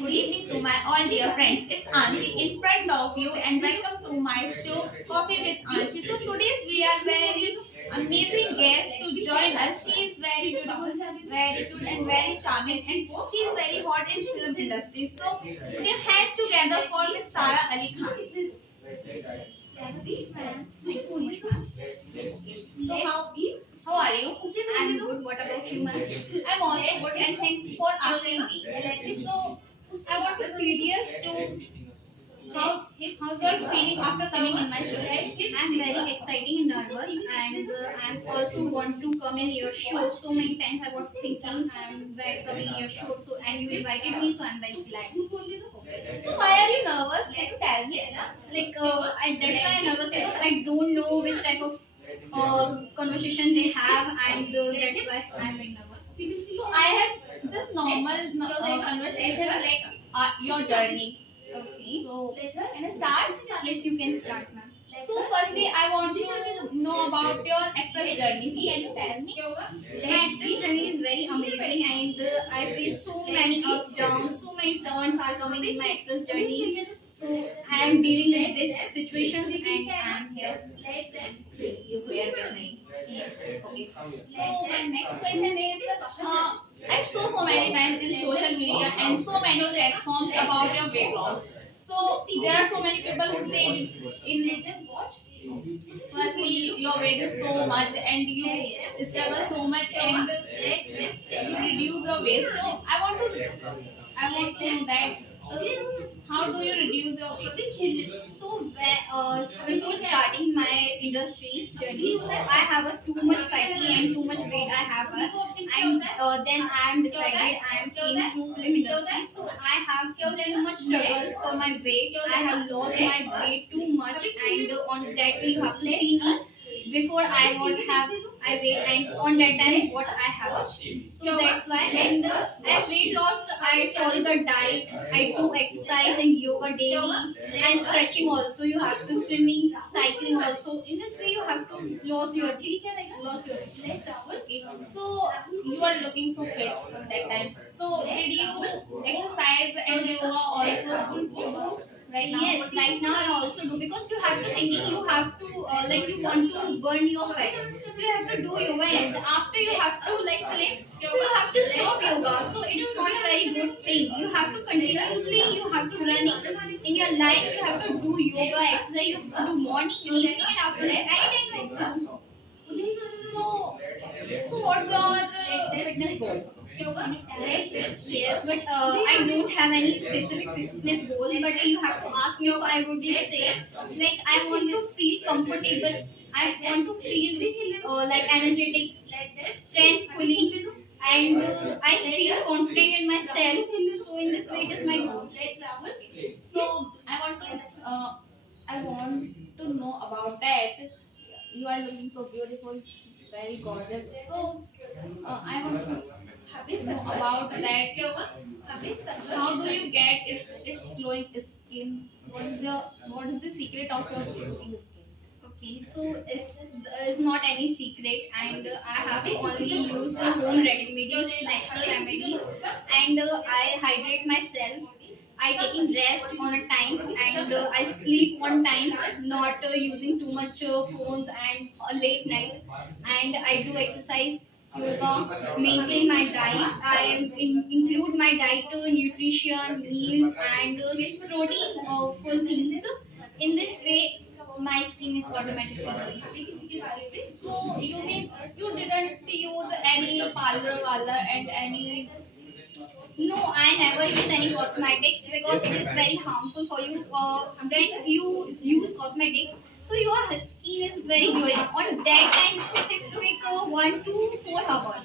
and good evening to my all dear friends. It's Anshi in front of you and welcome to my show Coffee with Anshi. So today's we are very amazing guest to join us. She is very beautiful, very cute and very charming and she is very hot in film industry. So put your hands together for Miss Sara Ali Khan. So how are you? I'm good. What about you, ma'am? I'm also good and thanks for asking me. So I want to curious to how's your feeling after coming in my show? I'm very exciting and nervous, and I also want to come in your show. So many times I was thinking I'm very coming in your show, so and you invited me, so I'm very glad. So why are you nervous? Can you tell me? That's why I'm nervous because I don't know which type of conversation they have, and that's why I'm very nervous. So I have just normal conversation like your journey. Okay. So can I start? Yes, you can start, ma'am. So firstly, I want to know about your actress journey. So can you tell me? My actress journey is very amazing, and I face so many ups, downs, so many turns are coming in my actress journey. So I am dealing with these situations, and I am here. You wear your name. Yes. Okay. So my next question is, I saw so many times in social media and so many platforms about your weight loss. So there are so many people who say in firstly your weight is so much and you struggle so much and you reduce your weight. So I want to know that how do you reduce your weight? So, before starting my industry journey, so I have a too much fatty and too much weight I have, and then I am decided I am came to film industry. So I have too much struggle for my weight. I have lost my weight too much, and on that way you have to see me before I won't have I weigh and on that time what I have. So that's why and at weight loss I follow the diet. I do exercise and yoga daily and stretching also. You have to swimming, cycling also. In this way you have to lose your weight. Okay. So you are looking so fit at that time. So did you exercise and yoga also? You do? Right now? Yes, right now I also do because you have to thinking you have to like you want to burn your fat, so you have to do yoga and after you have to like sleep, so you have to stop yoga. So it is not a very good thing. You have to continuously you have to running in your life. You have to do yoga exercise. You have to do morning, evening, and afternoon. Anytime. So what's your fitness goal? Yes, but I don't have any specific fitness goal. But you have to ask me, so I would say, like I want to feel comfortable. I want to feel like energetic, strengthfully, and I feel confident in myself. So in this way, it is my goal. So I want to know about that. You are looking so beautiful, very gorgeous. So I want to know about that. How do you get its glowing skin? What is the secret of your glowing skin? Okay, so it's not any secret, and I have only used home remedies, natural remedies, and I hydrate myself. I taking rest on a time, and I sleep on time, not using too much phones and late night, and I do exercise, yoga, maintain my diet. I include my diet nutrition, meals, and protein full things. In this way, my skin is automatically glowing. So you mean you didn't use any parlor wala and any? No, I never use any cosmetics because it is very harmful for you. When you use cosmetics, so your skin is very glowing. On that time, specific 1 to 4 hours.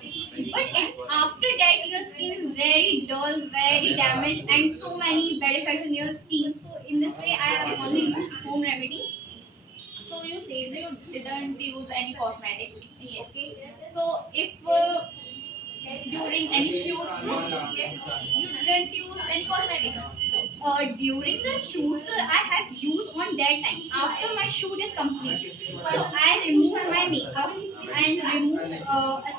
But after that, your skin is very dull, very damaged, and so many bad effects in your skin. So in this way, I have only used home remedies. So you said you didn't use any cosmetics. Yes. Okay. So if during any shoots, you didn't use any cosmetics. So during the shoots, I have used on that time. After my shoot is complete, so I remove my makeup and remove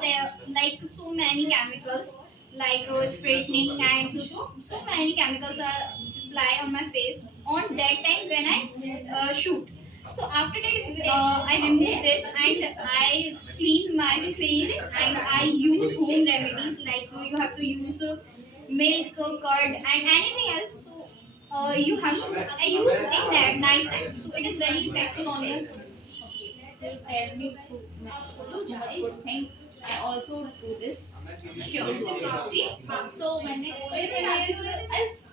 say, like so many chemicals like straightening, and so many chemicals are apply on my face on that time when I shoot. So after that, I remove this and I clean my face, and I use home remedies like you have to use milk, curd, and anything else. So you have to I use in that night time. So it is very effective on your. So tell me so much good thing. I also do this. Sure. See? So my next question is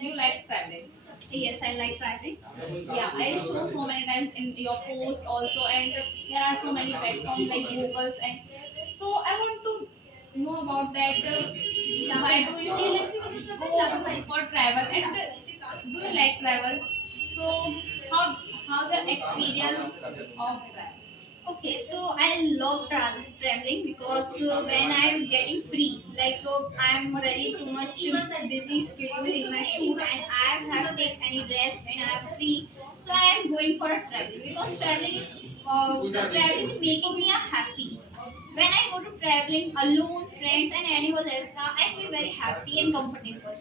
you like traveling? Yes, I like traveling. Yeah, I show so many times in your post also, and there are so many platforms like Googles, and so I want to know about that. Why do you go for travel, and do you like travel? So how's your experience of travel? Okay, so I love traveling because when I'm getting free, like I'm very too much busy schedule in my shoot, and I have to take any rest when I'm free. So I am going for a traveling because traveling is making me a happy. When I go to traveling alone, friends, and anyone else, I feel very happy and comfortable.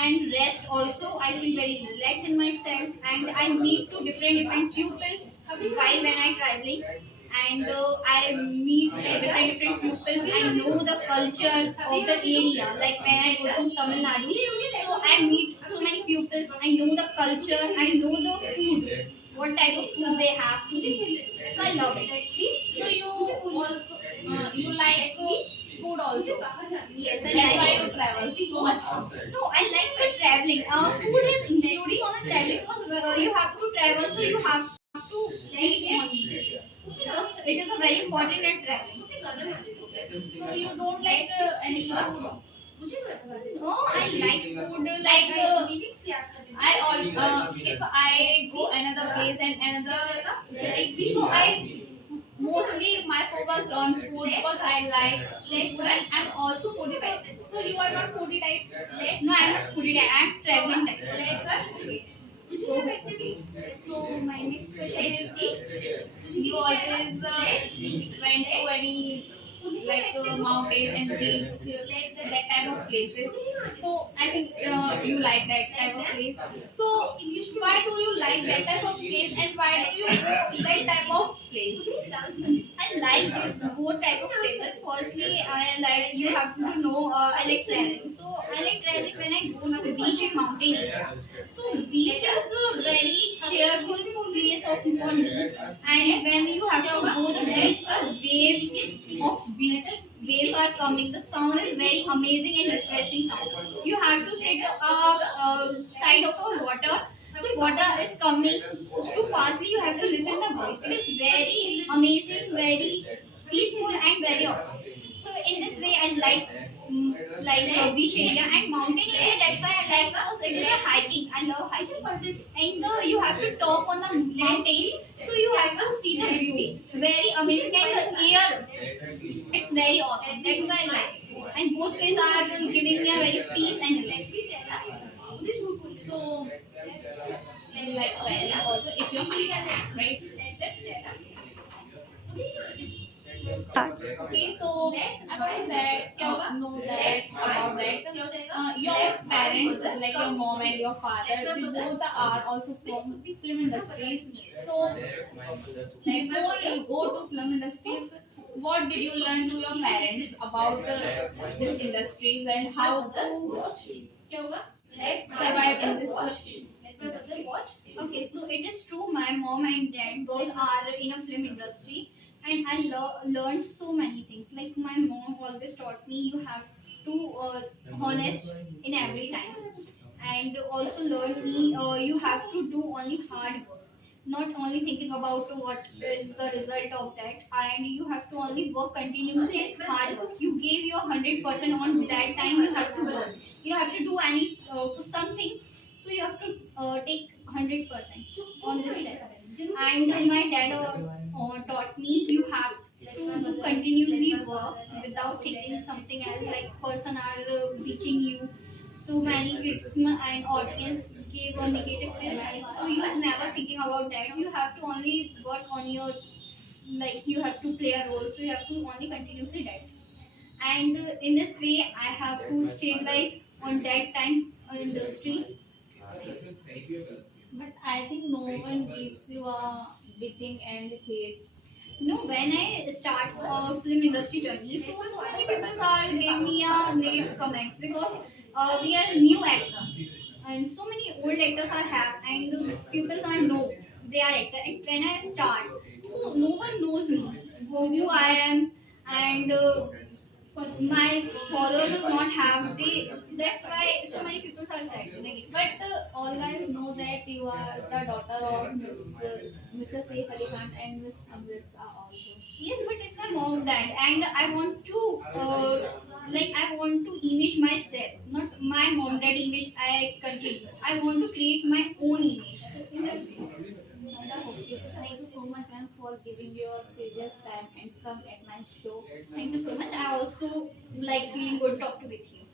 And rest also, I feel very relaxed in myself, and I meet to different pupils while when I traveling, and I meet different pupils. I know the culture of the area. Like when I go to Tamil Nadu, so I meet so many pupils. I know the culture. I know the food, what type of food they have to eat. So I love it. So you also you like food also. Yes, I That's why like. you travel so much. No, I like the traveling. Food is including on the traveling because you have to travel, so you have to eat only because it is a very important in traveling. So you don't like any food? Oh, I like food Like like I all if I go another place and another city, so I mostly my focus on food because I like food and I'm also foodie type. So you are not foodie type? no, I'm not foodie type. I'm traveling type. So okay. So my next question is, you always went to any like mountain and beach, that type of places. So I think you like that type of place. So why do you like that type of place, and why do you go that type of place? I like this both type of places. Firstly, I like you have to know I like traveling. So I like traveling when I go to beach and mountain area. So beach is a very cheerful place of for me. And when you have to go to beach, the waves of beach waves are coming. The sound is very amazing and refreshing sound. You have to sit side of a water. So water is coming too fastly. You have to listen the voice. It is very amazing, very peaceful, and very awesome. So in this way, I like beach area and mountain area. That's why I like because it is a hiking. I love hiking, and you have to top on the mountain, so you have to see the view. It's very amazing, and the air, it's very awesome. That's why I like it. And both places are giving me a very peace and relax. So you like travel also if you're free, right? Okay, so about that, you know that about that. Your parents, like your mom and your father, they both are also from film industries. So before you go to film industries, what did you learn to your parents about this industries and how to survive in this industry? Okay, so it is true. My mom and dad both are in a film industry, and I learned so many things. Like my mom always taught me you have to honest in every time, and also learned me you have to do only hard work, not only thinking about what is the result of that, and you have to only work continuously and hard work. You gave your 100% on that time. You have to work. You have to do any something, so you have to take 100% on this step. And my dad taught me you have to do continuously work without thinking something else, like person are reaching you. So many kids and audience gave a negative comment, so you are never thinking about that. You have to only work on your, like you have to play a role, so you have to only continuously that. and in this way I have to stabilize on that time industry. But I think no one gives you a bitching and hates. No, when I start film industry journey, so many people are gave me a negative comments because we are new actor, and so many old actors are have, and people are know they are actor. And when I start, so no one knows me, who I am, and my followers does not have they. That's why so many people are sad. Negative. But all guys know that you are the daughter of Mr. Saif Ali Khan and Miss Amrita also. Yes, but it's my mom dad, and I want to I want to image myself, not my mom dad image. I continue. I want to create my own image. In that way. Okay, so thank you so much, ma'am, for giving your previous time and come at my show. Thank you so much. I also like feeling good talking with you.